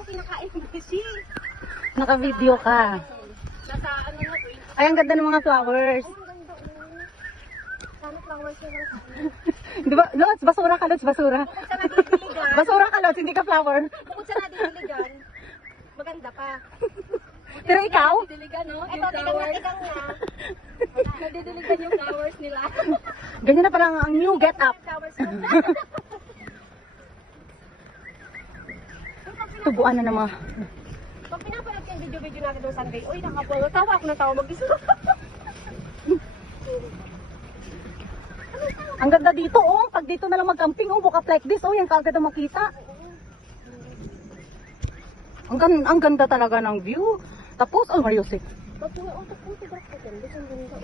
ko kinakain ng beshi. Naka-video ka. Nasa ano na po. Ay, ang ganda ng mga flowers. Ang ganda sana flowers na lang. Di ba, Lods, basura ka, Lods, basura. Bukod sa nadidiligan. Basura ka, Lods, hindi ka flower. Bukod sa nadidiligan, maganda pa. Pero ikaw? Nadidiligan, no? Ito, tigang na. Nadidiligan yung flowers nila. Ganyan na parang ang new get up. Flowers Tubuan na naman. Pag pinapanood ko yung video natin noong Sunday, uy, nakapulo. Tawa ako ng tawa mag-isa. Ang ganda dito, oh. Pag dito na lang mag-camping, oh, buka like this, oh, yan kagad ang makita. Ang ganda talaga ng view. Tapos, oh, Mariusik. Pag pinautok ko, sobrang ganda. Ang ganda,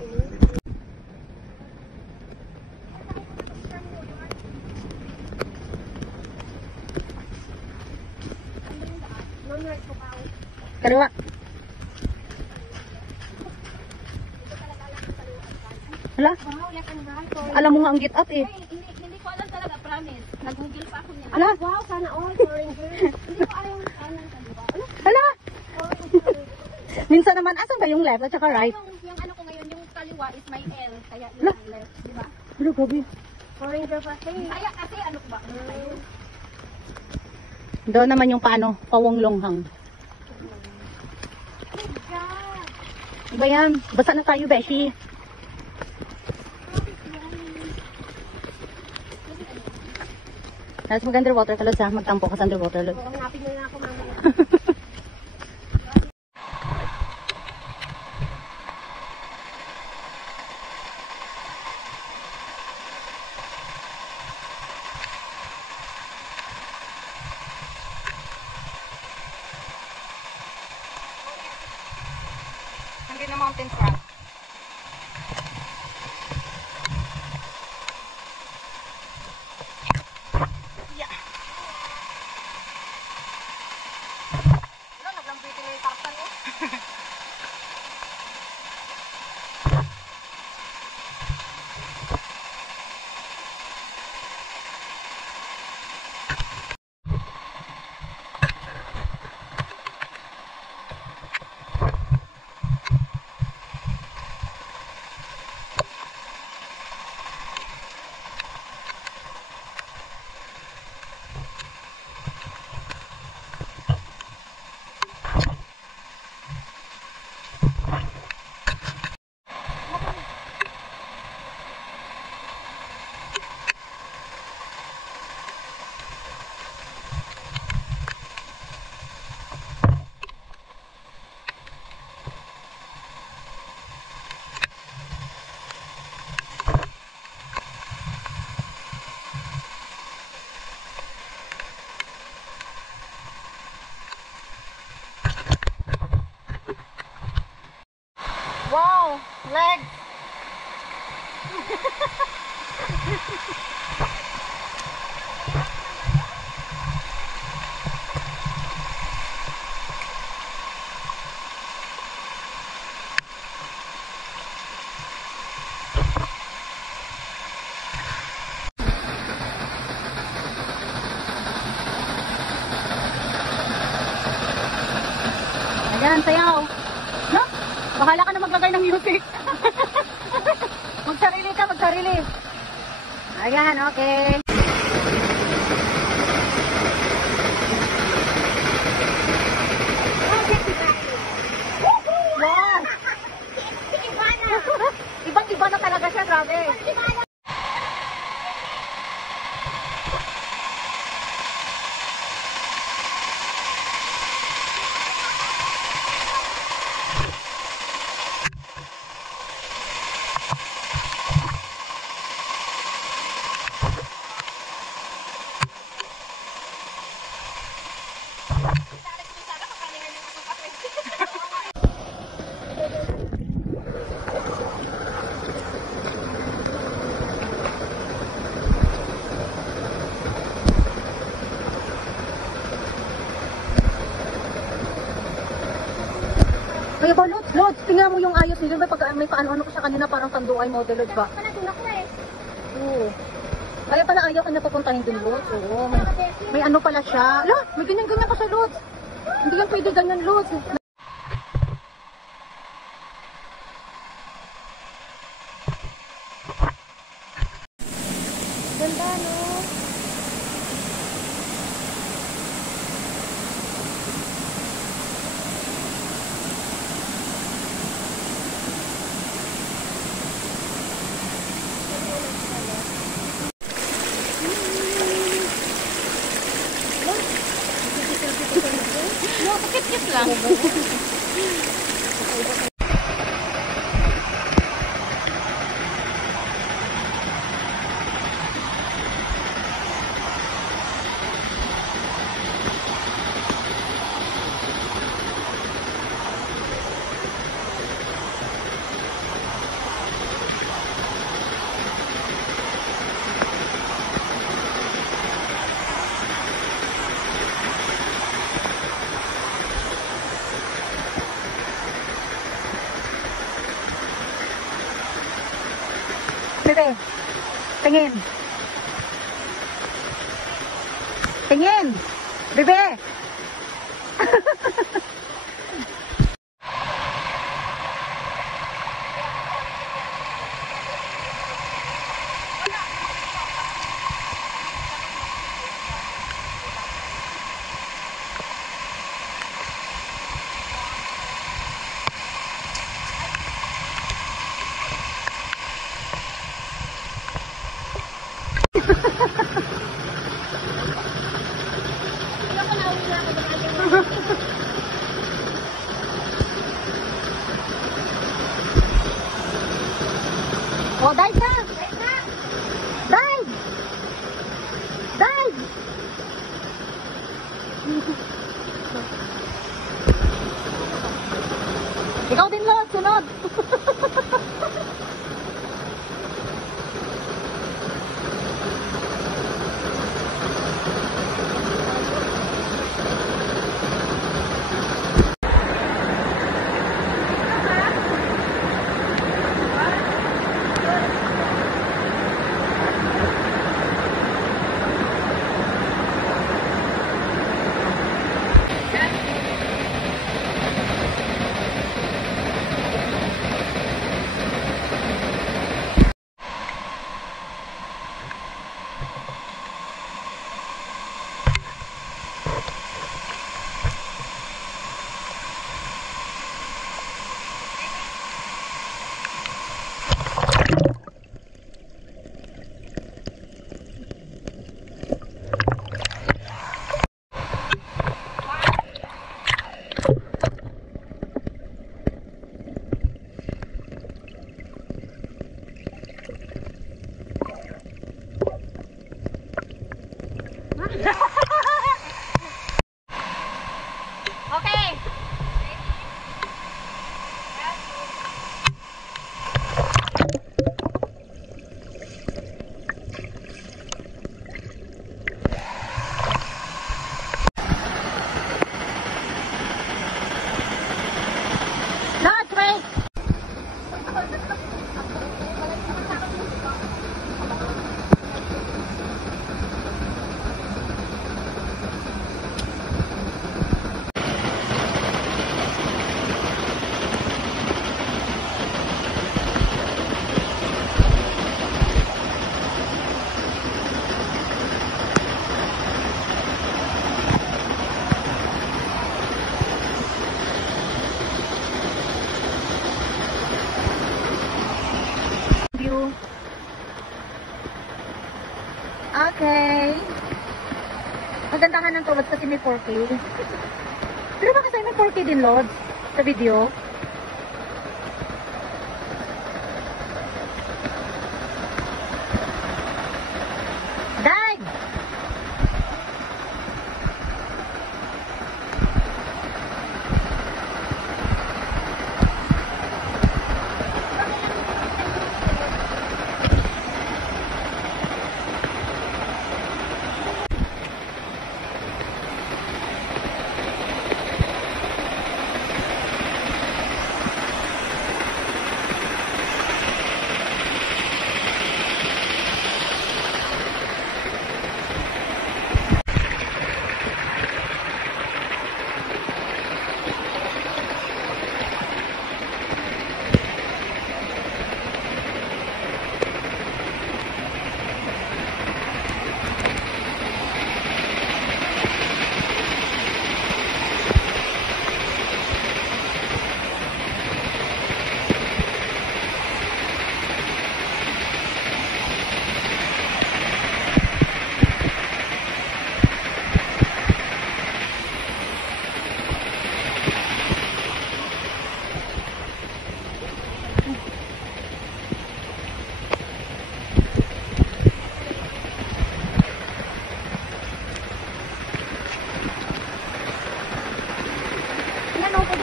Kaliwa. Hala? wow, left and right. Alam mo nga ang get up, eh. Hindi ko alam talaga, promise. Nag-google pa ako niya. Hala? Wow, sana all orange. Hindi ko alam ng kaliwa. Hala? Orange. Minsan naman, asan ba yung left at saka right? Yung ano ko ngayon, yung kaliwa is may L. Kaya yung left, di ba? Hala, gabi. Orange kasi. Kaya kasi ano ba? Doon naman yung paano, pawonglonghang. Iba yan. Basa na tayo, Beshi. Tapos mag-underwater ka, Lods, ha? Magtampo ka sa underwater, Lods. Hanapin mo na ako mamaya. Hanggang na mountain crab. Yeah. Wala, naglambitin na yung tartan, eh. Wow, legs. Ayan, sayaw. No? Bahala ka na maglagay ng music. Magsarili ka, magsarili. Ayan, okay. Wow! Ibang-iba na talaga siya, grabe. Kaya ba, Lods, tingnan mo yung ayos nila. May paano-ano ko siya kanina, parang Tanduay model, Lods ba? Oo. Kaya pala ayaw ka na papuntahin dun, Lods. Oo. May ano pala siya. Ala, may ganyan-ganyan pa siya, Lods. Hindi yan pwede ganyan, Lord. Ganda, no? No, pakit-kit lang. Bebe, tingin. Tingin. Bebe. Oh, dive na! Dive! Dive! Ikaw din, Lord, sunod! Okay. Lord, wait! You. Okay. Magandahan ng tulad kasi may 4K. Pero baka sa'yo may 4K din, Lord, sa video. Dive!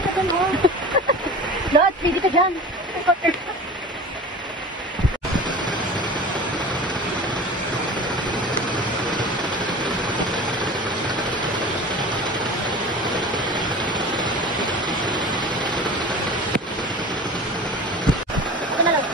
ka dyan, oh. Lot, pwede ka dyan. Ito na lang.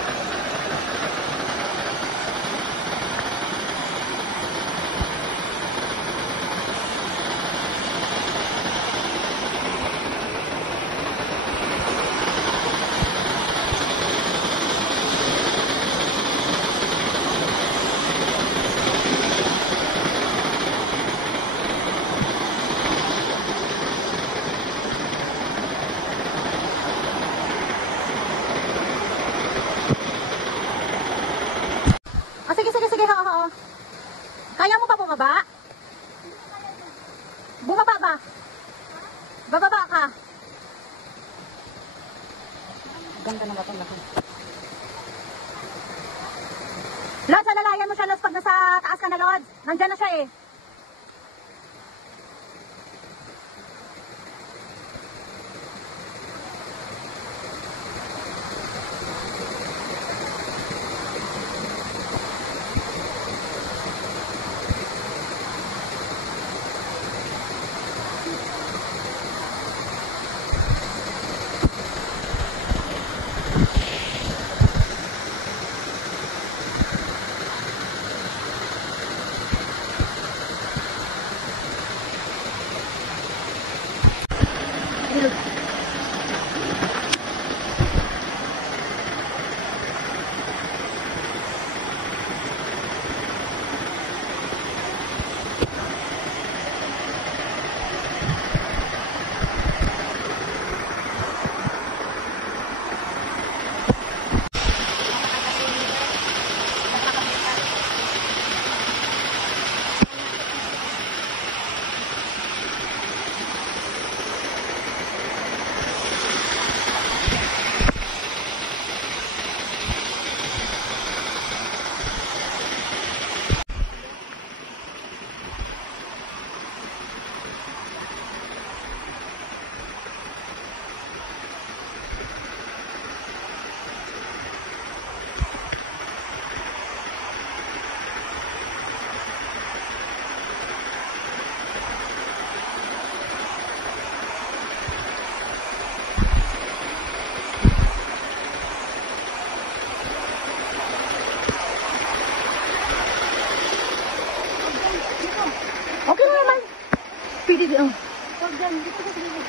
Ah, sige, sige, sige. Oo. Kaya mo pa bumaba? Bumaba ba? Bababa ka. Ganda na ba itong laki? Lods, alalayan mo siya, Lods, pag nasa taas ka na, Lods. Nandyan na siya eh. Okay na naman. Pwede di, oh. Huwag dyan. Dito ka dito.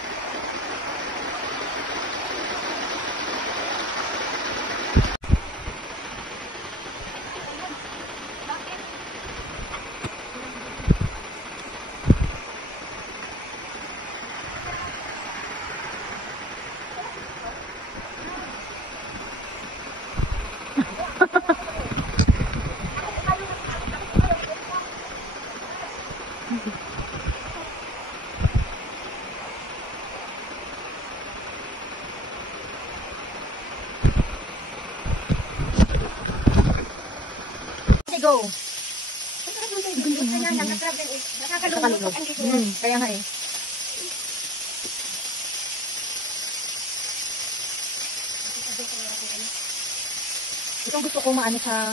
Go. Nakakalungkot. Kaya nga eh. Itong gusto ko maano sa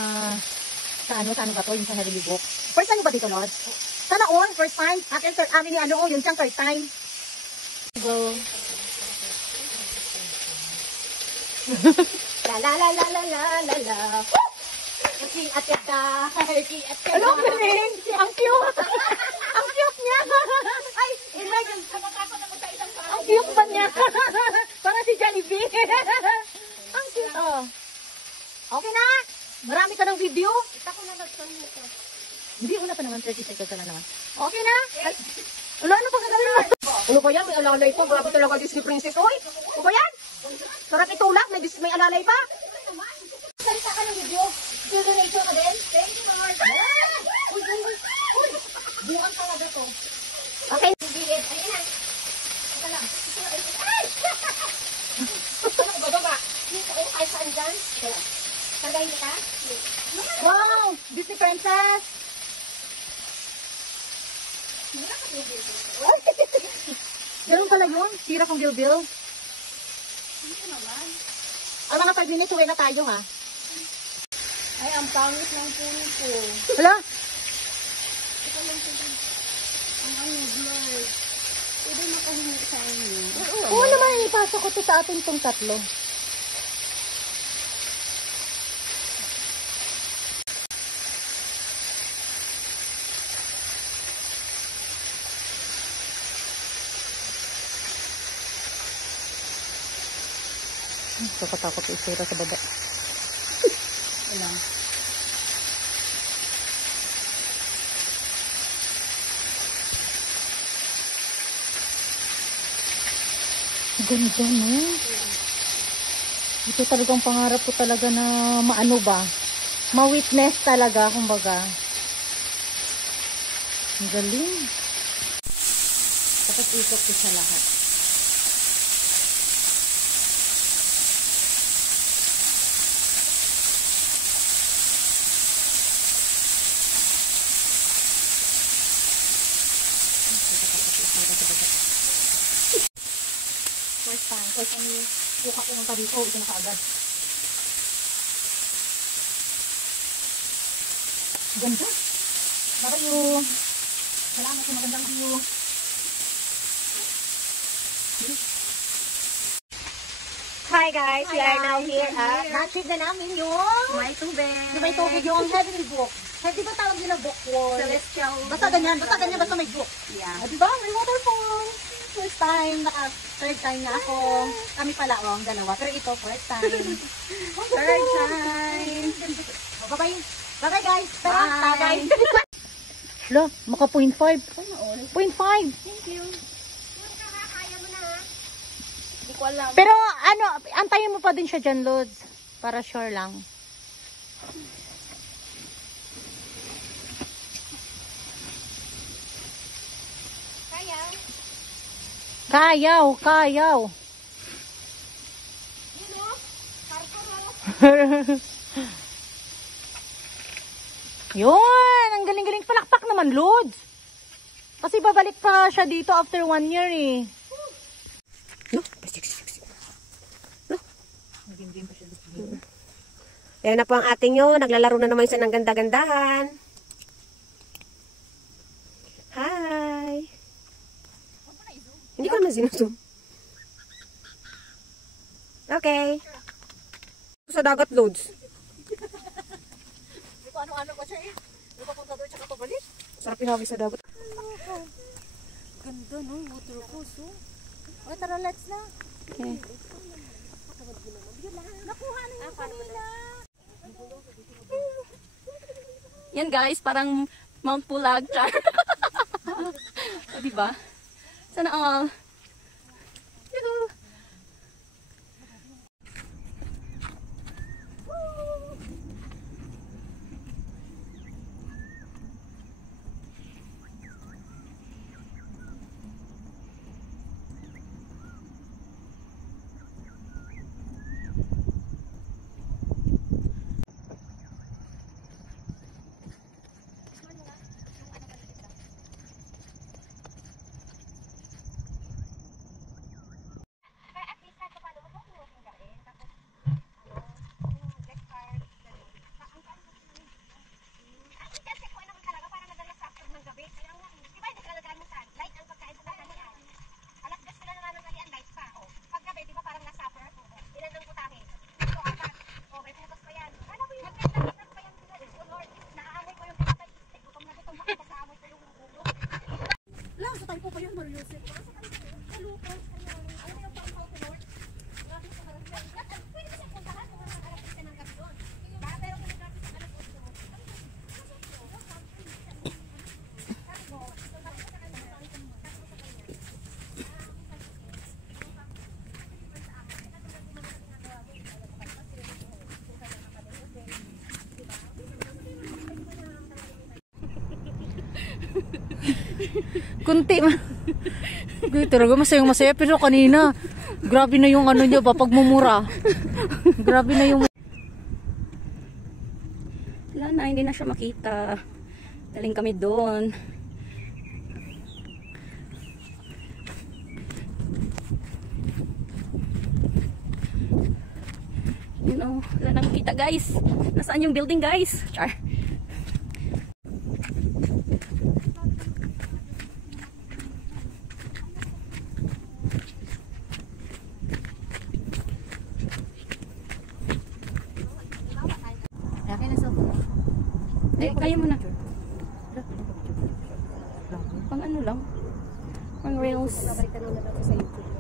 ano ba to, yung sa nalilibok. First time ba dito, Lord? Sana all, first time. Akin, amin yung ano, yun siyang first time. Go. La la la la la la la la. King at yata. King at yata. Ano ba rin? Ang cute. Ang cute niya. Ay, imagine, nakatakot ako sa isang parang. Ang cute ba niya? Parang si Jollibee. Ang cute, oh. Okay na? Marami ka ng video? Ita ko na nagsan mo ko. Hindi, una pa naman. 30 seconds na naman. Okay na? Wala na pang gagawin mo. Ano ba yan? May alalay po. Grabe talaga Disney Princess. Uy, ano ba yan? Sarap itulak. May alalay pa. Salita ka ng video. Donation ka din. Thank you, Lord. Uy, uy, uy. Buang talaga to. Okay. Ayun na. Ito lang. Ay! Ano ba ba? Dito ko kahit saan dyan. Ito lang. Tagayin kita. Wow! Disney Princess! Ganun pala yun. Tira kong Bilbil. Ang mga 5 minutes, uwi na tayo ha. Ay, ang pangit ng puno ko. Hala? Ito lang ito. Ang blurred. Pwede makahingi sa inyo. Oo naman, ipasok ko to sa atin tong tatlo. Kakatakot isura sa baba. Wala. Ganda, no? Ito talagang pangarap ko talaga na maano ba? Ma-witness talaga, kumbaga. Ang galing. Tapos ikot ko sa lahat. First time buka ko ng dito, ito na kaagad. Ganda. Bye you. Salamat sa magandang view. Hi guys, we are now here at na-achieve na namin yung May tubig. may tubig yung heavenly book. Di ba tawag nila book wall? Celestial. Basta ganyan, basta may book. Yeah. Di ba? May waterfall. First time, third time na ako. Kami pala, ang dalawa. Pero ito, first time. Third time. Bye-bye. Bye-bye guys. Bye. Hala, maka 0.5. 0.5. Thank you. Hindi ko alam. Pero ano, antayin mo pa din siya dyan, Lods. Para sure lang. Kayaw. Yun, ang galing-galing palakpak naman, Lods. Kasi babalik pa siya dito after 1 year eh. No? Ayan na po ang ating yun. Naglalaro na naman siya ng ganda-gandahan. Hi! Hindi ko naman sinusum. Okay. Sa dagat loads. Hindi ko ano-ano pa siya eh. Hindi pa punta doon, tsaka pabalik. Sarap ihawis sa dagat. Ganda no, waterfalls oh. O tara, let's na. Okay. Nakuha na yung kanina. Yan guys, parang Mount Pulag. Char. Diba? Sana all. Yoo-hoo. Kunti man. Talaga masayang-masaya pero kanina grabe na yung ano niya ba pagmumura. Grabe na yung Wala na, hindi na siya makita. Galing kami doon. Yun oh, wala nang kita guys. Nasaan yung building guys? Char. Laki na sofa. Kaya mo na. Pang ano lang? Pang reels. Nabalitan na lang sa YouTube.